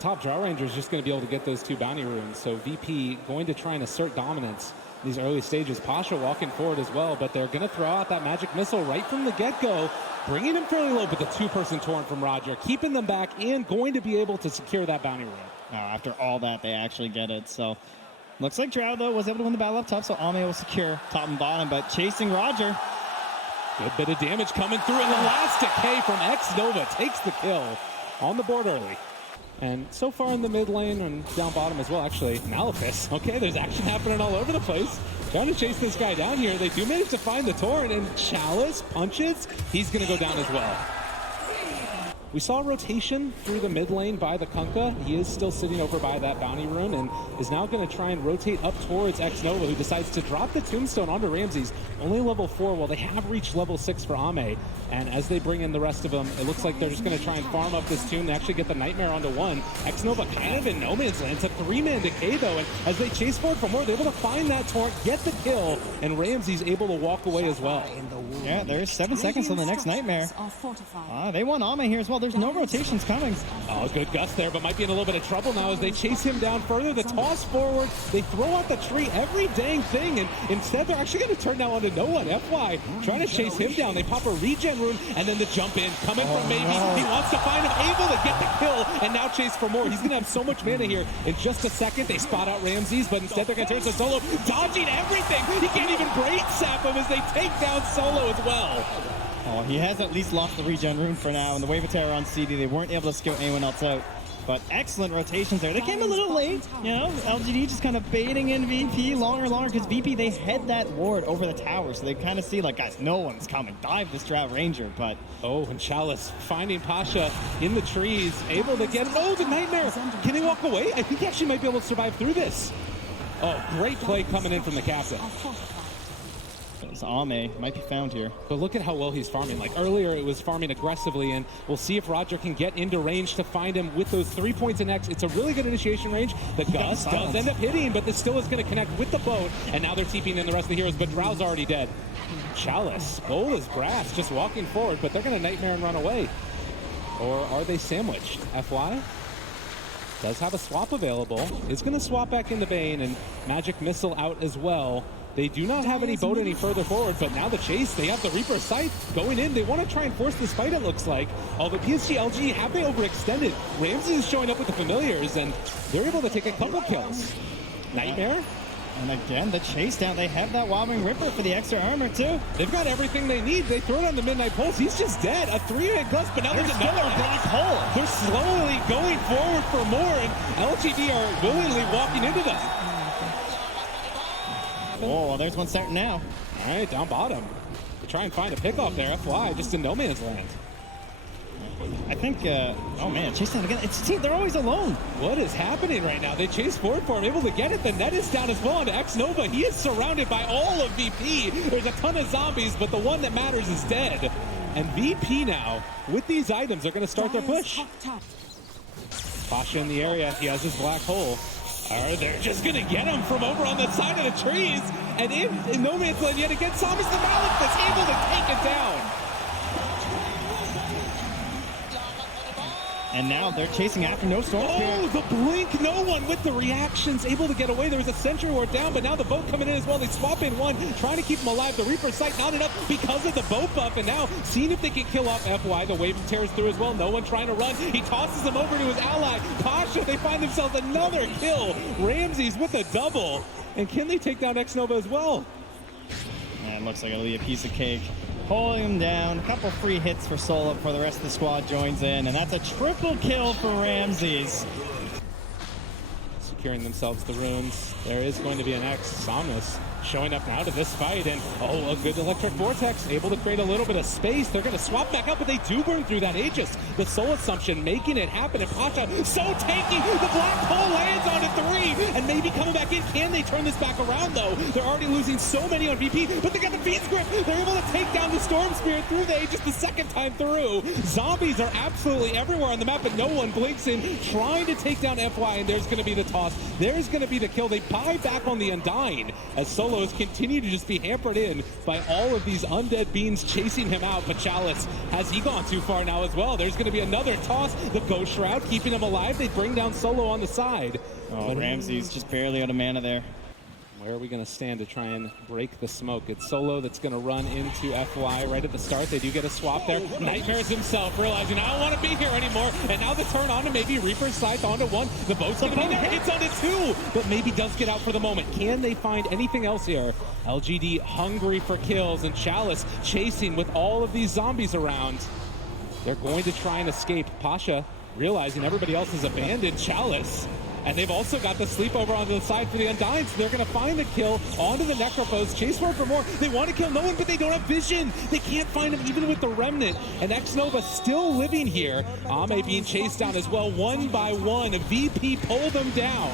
top Draw Ranger is just going to be able to get those 2 bounty runes. So VP going to try and assert dominance in these early stages. Pasha walking forward as well, but they're going to throw out that magic missile right from the get-go, bringing him fairly low, but the 2-person torn from Roger, keeping them back and going to be able to secure that bounty rune. Now, after all that, they actually get it. So looks like Drow, though, was able to win the battle up top, so Ame will secure top and bottom, but chasing Roger. Good bit of damage coming through, and the last decay from X-Nova takes the kill on the board early. And so far in the mid lane and down bottom as well, actually, Malefus. Okay, there's action happening all over the place. Trying to chase this guy down here. They do manage to find the torrent, and Chalice punches. He's going to go down as well. We saw a rotation through the mid lane by the Kunkka. He is still sitting over by that bounty rune and is now going to try and rotate up towards X-Nova, who decides to drop the tombstone onto Ramses. Only level 4, while they have reached level 6 for Ame. And as they bring in the rest of them, it looks like they're just going to try and farm up this tomb. They actually get the Nightmare onto 1. X-Nova kind of in no man's land. It's a 3-man decay, though. And as they chase forward for more, they're able to find that torrent, get the kill, and Ramses able to walk away as well. Yeah, there's 7 seconds till the next Nightmare. They want Ame here as well. There's no rotations coming. Oh, good gust there, but might be in a little bit of trouble now as they chase him down further. The toss forward, they throw out the tree, every dang thing, and instead they're actually going to turn now onto no one. FY trying to chase him down. They pop a regen rune, and then the jump in, coming from Maybe. No. He wants to find him, able to get the kill, and now chase for more. He's going to have so much mana here. In just a second, they spot out Ramses, but instead they're going to turn to Solo, dodging everything. He can't even brain sap him as they take down Solo as well. Oh, he has at least lost the regen rune for now, and the Wave of Terror on CD, they weren't able to skill anyone else out. But excellent rotations there. They came a little late, you know, LGD just kind of baiting in VP longer and longer, because VP, they head that ward over the tower, so they kind of see, like, guys, no one's coming. Dive this Drow Ranger, but... Oh, and Chalice finding Pasha in the trees, able to get... Oh, the Nightmare! Can he walk away? I think he actually might be able to survive through this. Oh, great play coming in from the captain. Ame might be found here. But look at how well he's farming. Like earlier, it was farming aggressively, and we'll see if Roger can get into range to find him with those 3 points in X. It's a really good initiation range. The Gus does end up hitting, but this still is going to connect with the boat, and now they're TPing in the rest of the heroes, but Drow's already dead. Chalice, bold as brass, just walking forward, but they're going to Nightmare and run away. Or are they sandwiched? FY does have a swap available. Is going to swap back into Bane, and Magic Missile out as well. They do not have any boat any further forward, but now the chase, they have the Reaper's Sight going in. They want to try and force this fight, it looks like. Although PSG, LG, have they overextended? Ramses is showing up with the familiars, and they're able to take a couple kills. Nightmare? And again, the chase down. They have that Wobbling Ripper for the extra armor, too. They've got everything they need. They throw it on the Midnight Pulse. He's just dead. A 3-hit gust, but now there's another black hole. They're slowly going forward for more, and LGD are willingly walking into them. Oh, well, there's one starting now. All right, down bottom. They try and find a pickoff there. FY just in no man's land. I think, oh man, chase down again. See, they're always alone. What is happening right now? They chase forward for him, able to get it. The net is down as well onto X-Nova. He is surrounded by all of VP. There's a ton of zombies, but the one that matters is dead. And VP now, with these items, are going to start their push. Pasha in the area. He has his black hole. Or they're just going to get him from over on the side of the trees. And in no man's land yet again, Zombies the Malefus able to take it down. And now they're chasing after no storm. Oh, the blink, no one with the reactions, able to get away. There was a sentry ward down, but now the boat coming in as well. They swap in one, trying to keep him alive. The Reaper's Sight not enough because of the boat buff, and now seeing if they can kill off FY. The wave tears through as well. No one trying to run. He tosses him over to his ally. Pasha, they find themselves another kill. Ramses with a double. And can they take down X-Nova as well? It looks like it'll be a piece of cake. Pulling him down, a couple free hits for Solo before the rest of the squad joins in, and that's a triple kill for Ramses. Securing themselves the runes. There is going to be an X. Somnus showing up now to this fight, and oh, a good electric vortex, able to create a little bit of space. They're going to swap back up, but they do burn through that Aegis. The Soul Assumption making it happen, and Pasha so tanky. The black hole lands on a 3, and maybe coming back in. Can they turn this back around, though? They're already losing so many on VP, but they got the Beast Grip. They're able to take down the Storm Spirit through the Aegis the second time through. Zombies are absolutely everywhere on the map, but no one blinks in, trying to take down FY, and there's going to be the toss. There's going to be the kill. They buy back on the Undying, as Solo Solo has continued to just be hampered in by all of these undead beings chasing him out. But Chalice, has he gone too far now as well? There's going to be another toss. The Ghost Shroud keeping him alive. They bring down Solo on the side. Oh, but Ramsey's just barely out of mana there. Where are we going to stand to try and break the smoke? It's Solo that's going to run into FY right at the start. They do get a swap there. Nightmares himself realizing, I don't want to be here anymore. And now the turn on to maybe Reaper's Scythe onto one. The boat's going to be there. It's onto two, but maybe does get out for the moment. Can they find anything else here? LGD hungry for kills, and Chalice chasing with all of these zombies around. They're going to try and escape. Pasha realizing everybody else has abandoned Chalice. And they've also got the sleepover onto the side for the Undying, so they're going to find the kill onto the Necrophos. Chase for more. They want to kill no one, but they don't have vision. They can't find him even with the Remnant. And X-Nova still living here. Ame being chased down as well, one by one. VP pull them down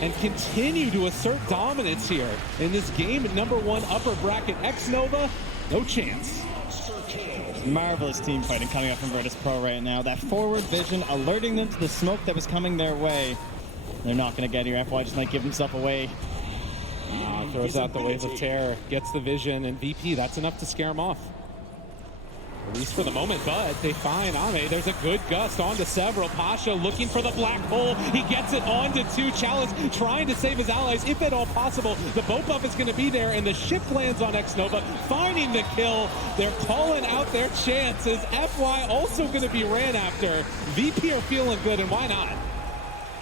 and continue to assert dominance here in this game. Number one upper bracket, X-Nova, no chance. Marvelous team fighting coming up from Virtus Pro right now. That forward vision alerting them to the smoke that was coming their way. They're not going to get here. FY just might give himself away. Throws out the Wave of Terror, gets the vision, and VP, that's enough to scare him off. At least for the moment, but they find Ame. There's a good gust onto several. Pasha looking for the black hole. He gets it onto two. Chalice trying to save his allies, if at all possible. The boat buff is going to be there, and the ship lands on X-Nova, finding the kill. They're calling out their chances. FY also going to be ran after. VP are feeling good, and why not?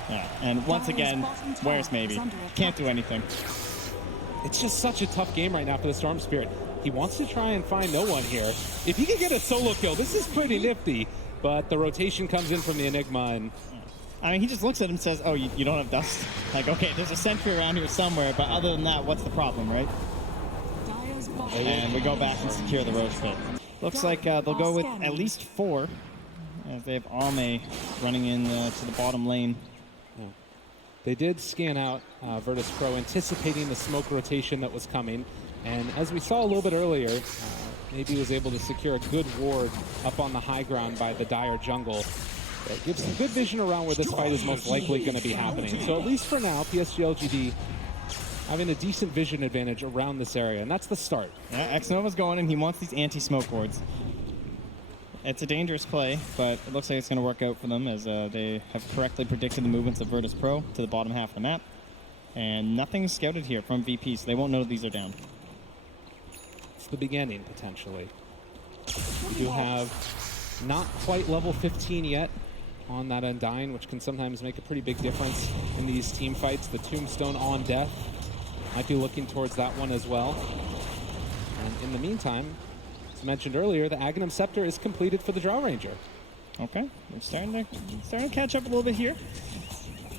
Yeah, and once again, where's maybe? Can't do anything. It's just such a tough game right now for the Storm Spirit. He wants to try and find no one here. If he can get a solo kill, this is pretty nifty, but the rotation comes in from the Enigma. And I mean, he just looks at him and says, oh, you don't have dust? Like, okay, there's a sentry around here somewhere, but other than that, what's the problem, right? And we go back and secure the Roach Pit. Looks like they'll go with at least 4, as they have Ame running in to the bottom lane. They did scan out Virtus Pro, anticipating the smoke rotation that was coming. And as we saw a little bit earlier, maybe was able to secure a good ward up on the high ground by the Dire jungle. That gives some good vision around where this fight is most likely going to be happening. So at least for now, PSG LGD having a decent vision advantage around this area, and that's the start. Yeah, X-Nova's going in. He wants these anti-smoke wards. It's a dangerous play, but it looks like it's going to work out for them as they have correctly predicted the movements of Virtus Pro to the bottom half of the map. And nothing's scouted here from VP, so they won't know these are down. It's the beginning, potentially. We do have not quite level 15 yet on that Undying, which can sometimes make a pretty big difference in these team fights. The Tombstone on death. Might be looking towards that one as well. And in the meantime, as mentioned earlier, the Aghanim Scepter is completed for the Drow Ranger. Okay, we're starting to catch up a little bit here.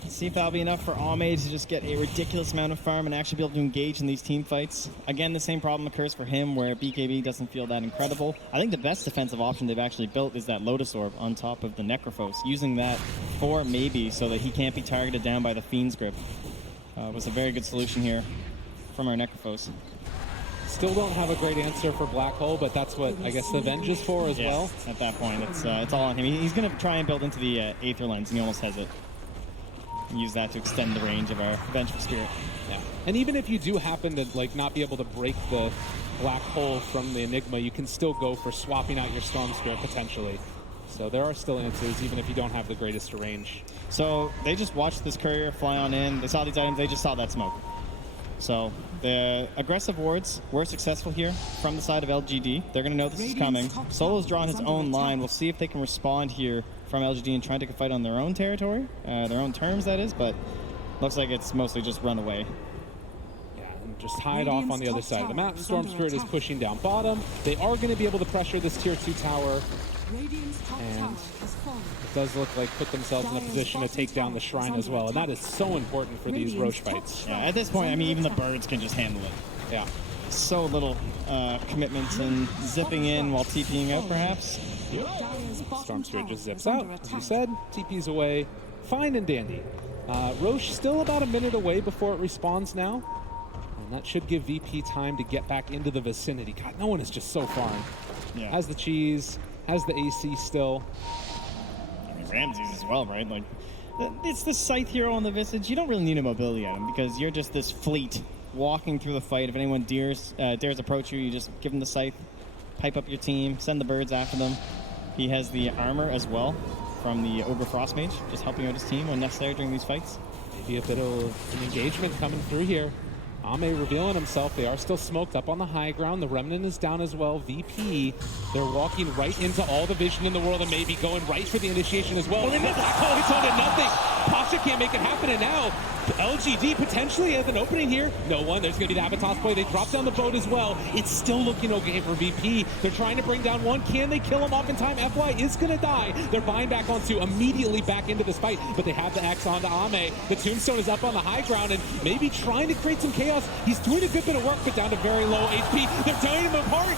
See if that'll be enough for Ame to just get a ridiculous amount of farm and actually be able to engage in these team fights. Again, the same problem occurs for him where BKB doesn't feel that incredible. I think the best defensive option they've actually built is that Lotus Orb on top of the Necrophos. Using that for maybe so that he can't be targeted down by the Fiend's Grip was a very good solution here from our Necrophos. Still don't have a great answer for Black Hole, but that's what I guess the Venge is for as well. At that point, it's all on him. He's going to try and build into the Aether Lens, and he almost has it. Use that to extend the range of our Vengeful Spirit. Yeah, and even if you do happen to not be able to break the Black Hole from the Enigma, you can still go for swapping out your Storm Spirit potentially. So there are still answers, even if you don't have the greatest range. So they just watched this courier fly on in. They saw these items. They just saw that smoke. So the aggressive wards were successful here from the side of LGD. They're going to know this is coming. Solo's drawn his own line. We'll see if they can respond here from LGD and try to take a fight on their own territory, their own terms, that is. But looks like it's mostly just run away. Yeah, and just hide off on the other side of the map. Storm Spirit is pushing down bottom. They are going to be able to pressure this tier 2 tower. And it does look like put themselves in a position to take down the Shrine as well. And that is so important for these Roche fights. Yeah, at this point, I mean, even the birds can just handle it. Yeah. So little commitments and zipping in while TPing out, perhaps. Storm Spirit just zips out, as you said. TP's away. Fine and dandy. Roche still about a minute away before it respawns now. And that should give VP time to get back into the vicinity. God, no one is just so far. Yeah. Has the cheese, has the AC still. I mean, Ramses as well, right? Like, it's the Scythe hero on the Visage. You don't really need a mobility item because you're just this fleet walking through the fight. If anyone dares approach you, you just give them the scythe, pipe up your team, send the birds after them. He has the armor as well from the Ogre Frostmage, just helping out his team when necessary during these fights. Maybe a bit of an engagement coming through here. Ame revealing himself. They are still smoked up on the high ground. The Remnant is down as well. VP, they're walking right into all the vision in the world and maybe going right for the initiation as well. Oh, they missed. Black hole hits onto nothing. Pasha can't make it happen, and now LGD potentially has an opening here. No one. There's going to be the Abatos play. They drop down the boat as well. It's still looking okay for VP. They're trying to bring down one. Can they kill him off in time? FY is going to die. They're buying back onto immediately back into this fight, but they have the X onto Ame. The Tombstone is up on the high ground and maybe trying to create some chaos. He's doing a good bit of work, but down to very low HP. They're tearing him apart.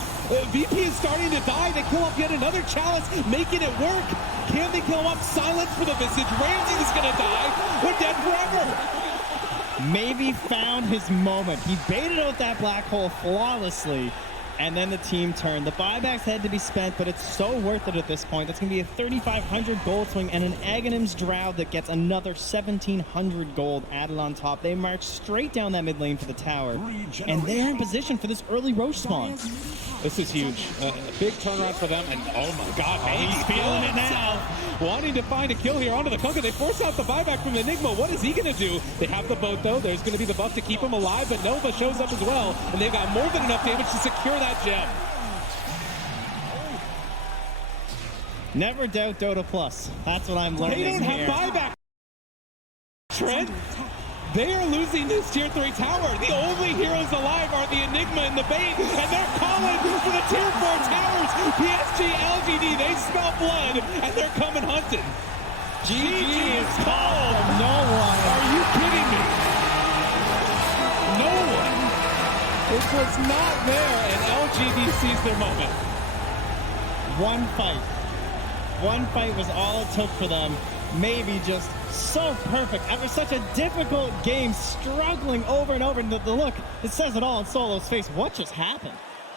VP is starting to die. They kill off yet another Chalice, making it work. Can they kill him off? Silence for the Visage. Ramsey is going to die. We're dead forever. Maybe found his moment. He baited out that black hole flawlessly, and then the team turned. The buybacks had to be spent, but it's so worth it at this point. That's going to be a 3,500 gold swing and an Aghanim's Drow that gets another 1,700 gold added on top. They march straight down that mid lane for the tower, and they're in position for this early Roche spawn. This is huge. A big turnaround for them, and oh my god, he's feeling it now. Wanting to find a kill here onto the Kunkka. They force out the buyback from Enigma. What is he going to do? They have the boat, though. There's going to be the buff to keep him alive, but Nova shows up as well, and they've got more than enough damage to secure that gem. Never doubt Dota Plus. That's what I'm learning here. They don't have buyback. Trent, they are losing this tier 3 tower. The only heroes alive are the Enigma and the Bait, and they're calling for the tier 4 towers. PSG, LGD, they smell blood, and they're coming hunting. GG is called. No one. Are you kidding me? No one. It was not there, and LGD sees their moment. One fight was all it took for them. Maybe just so perfect after such a difficult game, struggling over and over. And the look, it says it all in Solo's face. What just happened?